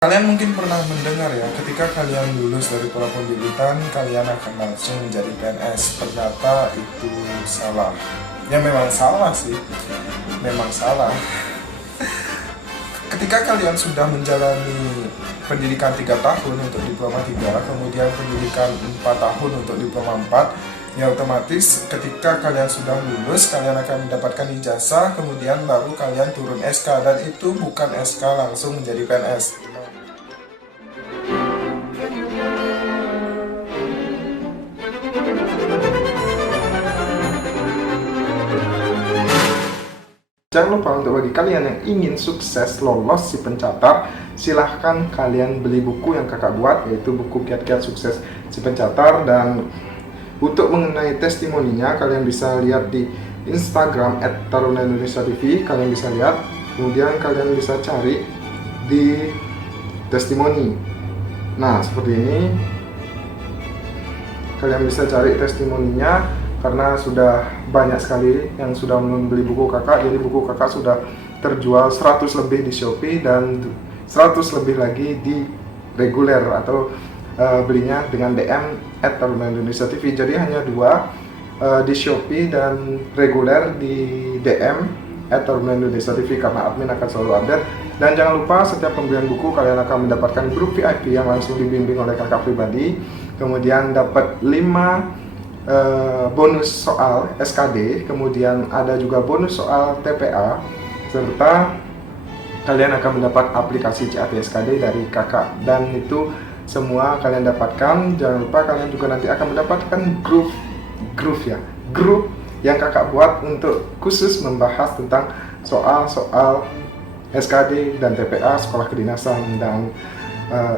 Kalian mungkin pernah mendengar ya, ketika kalian lulus dari pola pembibitan, kalian akan langsung menjadi PNS. Ternyata itu salah. Ya memang salah sih, memang salah. Ketika kalian sudah menjalani pendidikan 3 tahun untuk diploma 3, kemudian pendidikan 4 tahun untuk diploma 4, ya otomatis ketika kalian sudah lulus, kalian akan mendapatkan ijazah, kemudian baru kalian turun SK, dan itu bukan SK langsung menjadi PNS. Jangan lupa untuk bagi kalian yang ingin sukses lolos si pencatar, silahkan kalian beli buku yang kakak buat, yaitu buku Kiat-Kiat Sukses si Pencatar. Dan untuk mengenai testimoninya, kalian bisa lihat di Instagram @taruna_indonesia_tv, kalian bisa lihat, kemudian kalian bisa cari di testimoni. Nah, seperti ini, kalian bisa cari testimoninya. Karena sudah banyak sekali yang sudah membeli buku kakak, jadi buku kakak sudah terjual 100 lebih di Shopee dan 100 lebih lagi di reguler atau belinya dengan DM @taruna_indonesia_tv. Jadi hanya dua, di Shopee dan reguler di DM @taruna_indonesia_tv, karena admin akan selalu update. Dan jangan lupa, setiap pembelian buku kalian akan mendapatkan grup VIP yang langsung dibimbing oleh kakak pribadi, kemudian dapat 5 bonus soal SKD, kemudian ada juga bonus soal TPA, serta kalian akan mendapat aplikasi CAT SKD dari kakak. Dan itu semua kalian dapatkan. Jangan lupa kalian juga nanti akan mendapatkan grup yang kakak buat untuk khusus membahas tentang soal-soal SKD dan TPA sekolah kedinasan. Dan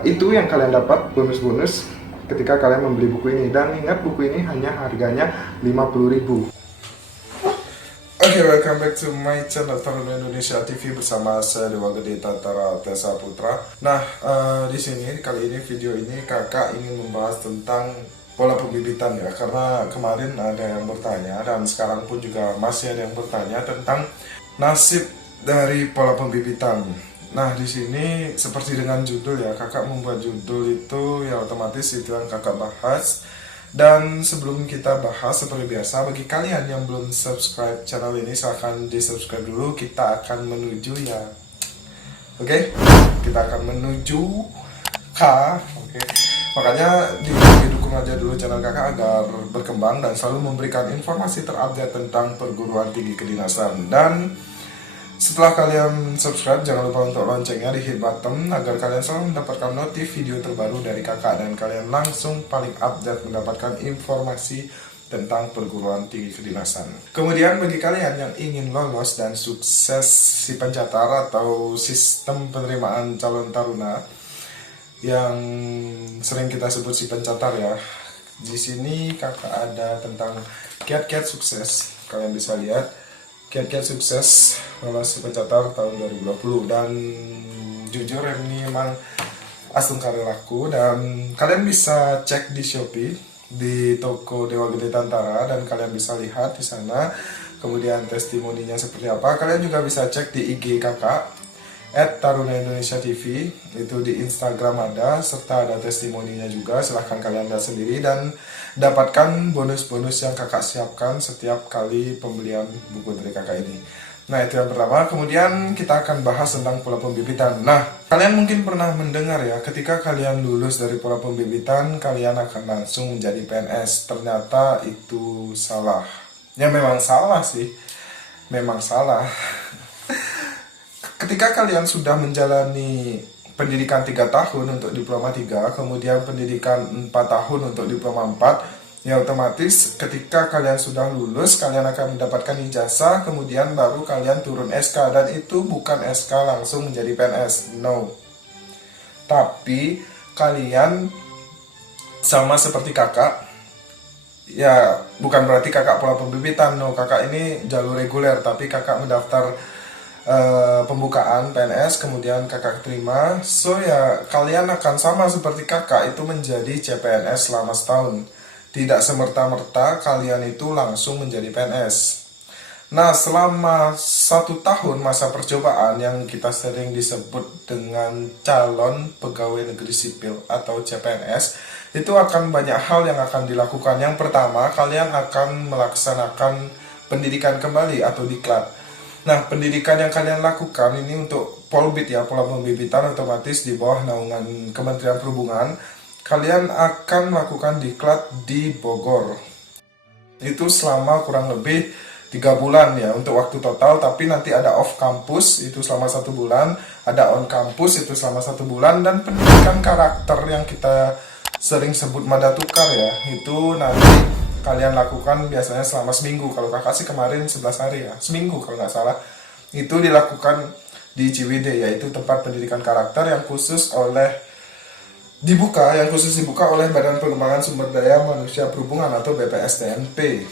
itu yang kalian dapat bonus-bonus ketika kalian membeli buku ini. Dan ingat, buku ini hanya harganya 50.000. Oke, welcome back to my channel Taruna Indonesia TV bersama saya Dewa Gede Tantara Tessa Putra. Nah, di sini kali ini video ini kakak ingin membahas tentang pola pembibitan ya, karena kemarin ada yang bertanya dan sekarang pun juga masih ada yang bertanya tentang nasib dari pola pembibitan. Nah, di sini seperti dengan judul ya, kakak membuat judul itu ya otomatis itu yang kakak bahas. Dan sebelum kita bahas, seperti biasa, bagi kalian yang belum subscribe channel ini, silahkan di subscribe dulu. Kita akan menuju ya, oke? Kita akan menuju oke? Makanya didukung aja dulu channel kakak agar berkembang dan selalu memberikan informasi terupdate tentang perguruan tinggi kedinasan. Dan setelah kalian subscribe, jangan lupa untuk loncengnya di hit button agar kalian selalu mendapatkan notif video terbaru dari kakak dan kalian langsung paling update mendapatkan informasi tentang perguruan tinggi kedinasan. Kemudian bagi kalian yang ingin lolos dan sukses si pencatar atau sistem penerimaan calon taruna yang sering kita sebut si pencatar ya, di sini kakak ada tentang kiat-kiat sukses. Kalian bisa lihat kiat-kiat sukses lolos pencatar tahun 2020, dan jujur ini memang astung karelaku. Dan kalian bisa cek di Shopee di toko Dewa Gede Tantara dan kalian bisa lihat di sana. Kemudian testimoninya seperti apa, kalian juga bisa cek di IG kakak @taruna_indonesia_tv, itu di Instagram ada, serta ada testimoninya juga. Silahkan kalian lihat sendiri dan dapatkan bonus-bonus yang kakak siapkan setiap kali pembelian buku dari kakak ini. Nah, itu yang pertama. Kemudian kita akan bahas tentang pola pembibitan. Nah, kalian mungkin pernah mendengar ya, ketika kalian lulus dari pola pembibitan, kalian akan langsung menjadi PNS. Ternyata itu salah. Ya memang salah sih, memang salah. Ketika kalian sudah menjalani pendidikan 3 tahun untuk diploma 3, kemudian pendidikan 4 tahun untuk diploma 4, ya otomatis ketika kalian sudah lulus, kalian akan mendapatkan ijazah, kemudian baru kalian turun SK. Dan itu bukan SK langsung menjadi PNS, no. Tapi kalian sama seperti kakak, ya bukan berarti kakak pola pembibitan, no. Kakak ini jalur reguler, tapi kakak mendaftar pembukaan PNS, kemudian kakak terima. So ya kalian akan sama seperti kakak, itu menjadi CPNS selama setahun. Tidak semerta-merta kalian itu langsung menjadi PNS. Nah, selama 1 tahun masa percobaan yang kita sering disebut dengan calon pegawai negeri sipil atau CPNS, itu akan banyak hal yang akan dilakukan. Yang pertama, kalian akan melaksanakan pendidikan kembali atau diklat. Nah, pendidikan yang kalian lakukan ini untuk Polbit ya, pola pembibitan otomatis di bawah naungan Kementerian Perhubungan. Kalian akan melakukan diklat di Bogor. Itu selama kurang lebih 3 bulan ya untuk waktu total, tapi nanti ada off kampus itu selama 1 bulan, ada on kampus itu selama 1 bulan, dan pendidikan karakter yang kita sering sebut madatukar ya, itu nanti kalian lakukan biasanya selama seminggu. Kalau kakak sih kemarin 11 hari ya, seminggu kalau nggak salah. Itu dilakukan di Ciwidey, yaitu tempat pendidikan karakter yang khusus dibuka oleh Badan Pengembangan Sumber Daya Manusia Perhubungan atau BPSDMP.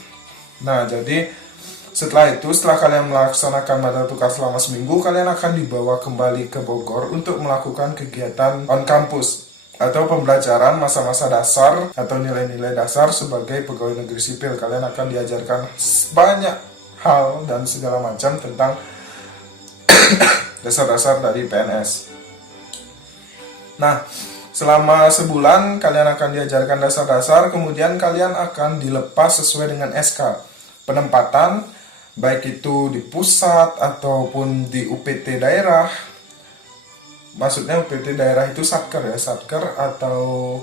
Nah, jadi setelah kalian melaksanakan madatukar selama seminggu, kalian akan dibawa kembali ke Bogor untuk melakukan kegiatan on campus atau pembelajaran masa-masa dasar atau nilai-nilai dasar sebagai pegawai negeri sipil. Kalian akan diajarkan banyak hal dan segala macam tentang dasar-dasar dari PNS. Nah, selama sebulan kalian akan diajarkan dasar-dasar, kemudian kalian akan dilepas sesuai dengan SK penempatan, baik itu di pusat ataupun di UPT daerah. Maksudnya UPT daerah itu satker ya, satker atau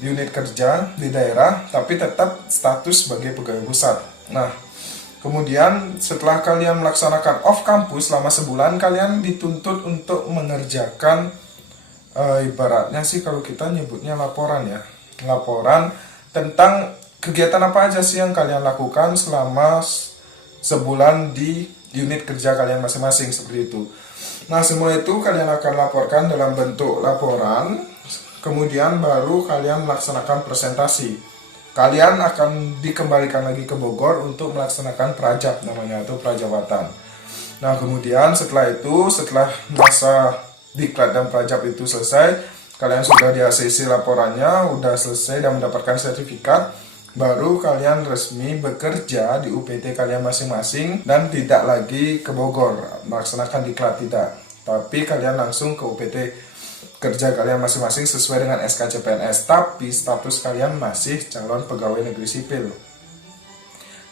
unit kerja di daerah, tapi tetap status sebagai pegawai pusat. Nah, kemudian setelah kalian melaksanakan off kampus selama sebulan, kalian dituntut untuk mengerjakan ibaratnya sih kalau kita nyebutnya laporan ya, laporan tentang kegiatan apa aja sih yang kalian lakukan selama sebulan di unit kerja kalian masing-masing, seperti itu. Nah, semua itu kalian akan laporkan dalam bentuk laporan, kemudian baru kalian melaksanakan presentasi. Kalian akan dikembalikan lagi ke Bogor untuk melaksanakan prajab namanya, atau prajawatan. Nah, kemudian setelah masa diklat dan prajab itu selesai, kalian sudah di ACC laporannya, udah selesai dan mendapatkan sertifikat, baru kalian resmi bekerja di UPT kalian masing-masing dan tidak lagi ke Bogor melaksanakan diklat, tidak, tapi kalian langsung ke UPT kerja kalian masing-masing sesuai dengan SK CPNS, tapi status kalian masih calon pegawai negeri sipil.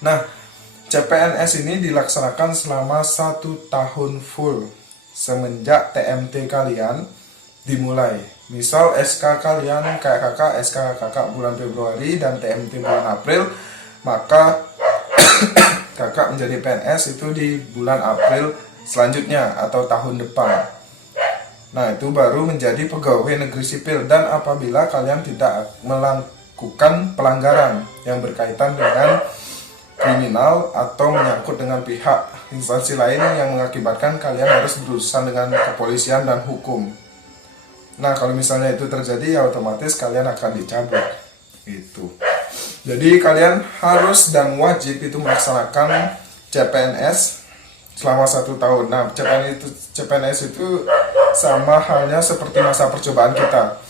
Nah, CPNS ini dilaksanakan selama 1 tahun full semenjak TMT kalian dimulai. Misal SK kalian kayak SK kakak bulan Februari dan TMT bulan April, maka kakak menjadi PNS itu di bulan April selanjutnya atau tahun depan. Nah, itu baru menjadi pegawai negeri sipil. Dan apabila kalian tidak melakukan pelanggaran yang berkaitan dengan kriminal atau menyangkut dengan pihak instansi lain yang mengakibatkan kalian harus berurusan dengan kepolisian dan hukum. Nah, kalau misalnya itu terjadi, ya otomatis kalian akan dicabut. Itu. Jadi kalian harus dan wajib itu melaksanakan CPNS selama 1 tahun. Nah, CPNS itu sama halnya seperti masa percobaan kita.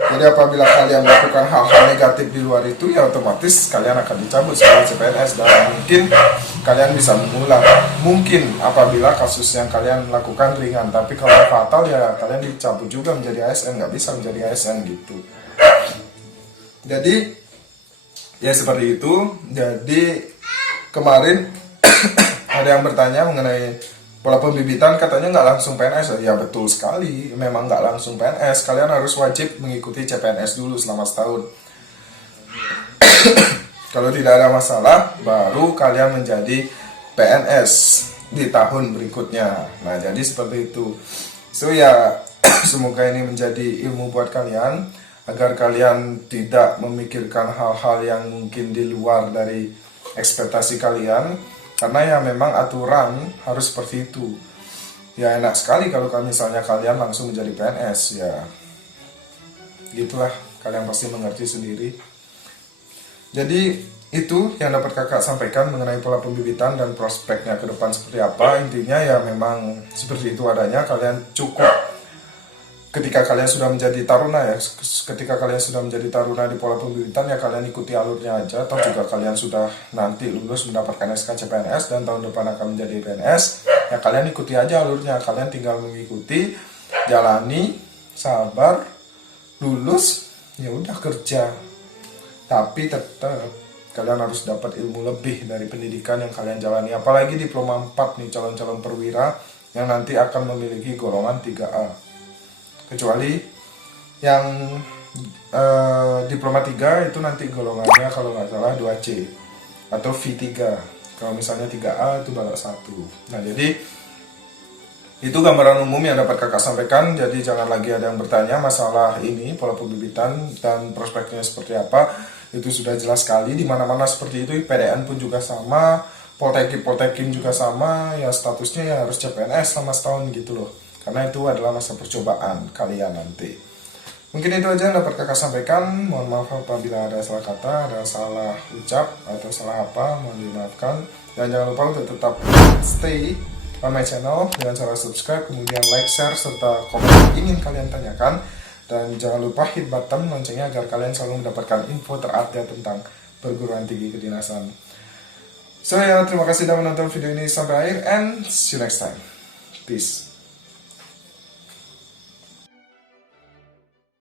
Jadi apabila kalian melakukan hal-hal negatif di luar itu, ya otomatis kalian akan dicabut sebagai CPNS, dan mungkin kalian bisa mengulang. Mungkin apabila kasus yang kalian lakukan ringan, tapi kalau fatal ya kalian dicabut juga menjadi ASN, nggak bisa menjadi ASN gitu. Jadi ya seperti itu. Jadi kemarin ada yang bertanya mengenai pola pembibitan, katanya nggak langsung PNS. Ya betul sekali, memang nggak langsung PNS. Kalian harus wajib mengikuti CPNS dulu selama setahun. Kalau tidak ada masalah, baru kalian menjadi PNS di tahun berikutnya. Nah, jadi seperti itu. So ya, semoga ini menjadi ilmu buat kalian, agar kalian tidak memikirkan hal-hal yang mungkin di luar dari ekspektasi kalian. Karena ya memang aturan harus seperti itu. Ya enak sekali kalau misalnya kalian langsung menjadi PNS, ya gitulah, kalian pasti mengerti sendiri. Jadi itu yang dapat kakak sampaikan mengenai pola pembibitan dan prospeknya ke depan seperti apa. Intinya ya memang seperti itu adanya, kalian cukup ketika kalian sudah menjadi taruna ya, ketika kalian sudah menjadi taruna di pola pembibitan ya kalian ikuti alurnya aja. Atau juga kalian sudah nanti lulus mendapatkan SK CPNS dan tahun depan akan menjadi PNS, ya kalian ikuti aja alurnya. Kalian tinggal mengikuti, jalani, sabar, lulus, ya udah kerja. Tapi tetap kalian harus dapat ilmu lebih dari pendidikan yang kalian jalani. Apalagi diploma 4 nih, calon-calon perwira yang nanti akan memiliki golongan 3A. Kecuali yang diploma 3 itu nanti golongannya kalau nggak salah 2C atau V3. Kalau misalnya 3A itu balak 1. Nah, jadi itu gambaran umum yang dapat kakak sampaikan. Jadi jangan lagi ada yang bertanya masalah ini, pola pembibitan dan prospeknya seperti apa. Itu sudah jelas sekali, di mana-mana seperti itu. PDN pun juga sama, Poltekim juga sama, ya statusnya ya harus CPNS selama setahun gitu loh. Karena itu adalah masa percobaan kalian nanti. Mungkin itu aja yang dapat kakak sampaikan. Mohon maaf apabila ada salah kata, ada salah ucap, atau salah apa, mohon dimaafkan. Dan jangan lupa untuk tetap stay on my channel dengan cara subscribe, kemudian like, share, serta komen yang ingin kalian tanyakan. Dan jangan lupa hit button loncengnya agar kalian selalu mendapatkan info terupdate tentang perguruan tinggi kedinasan. So ya, terima kasih sudah menonton video ini sampai akhir, and see you next time. Peace.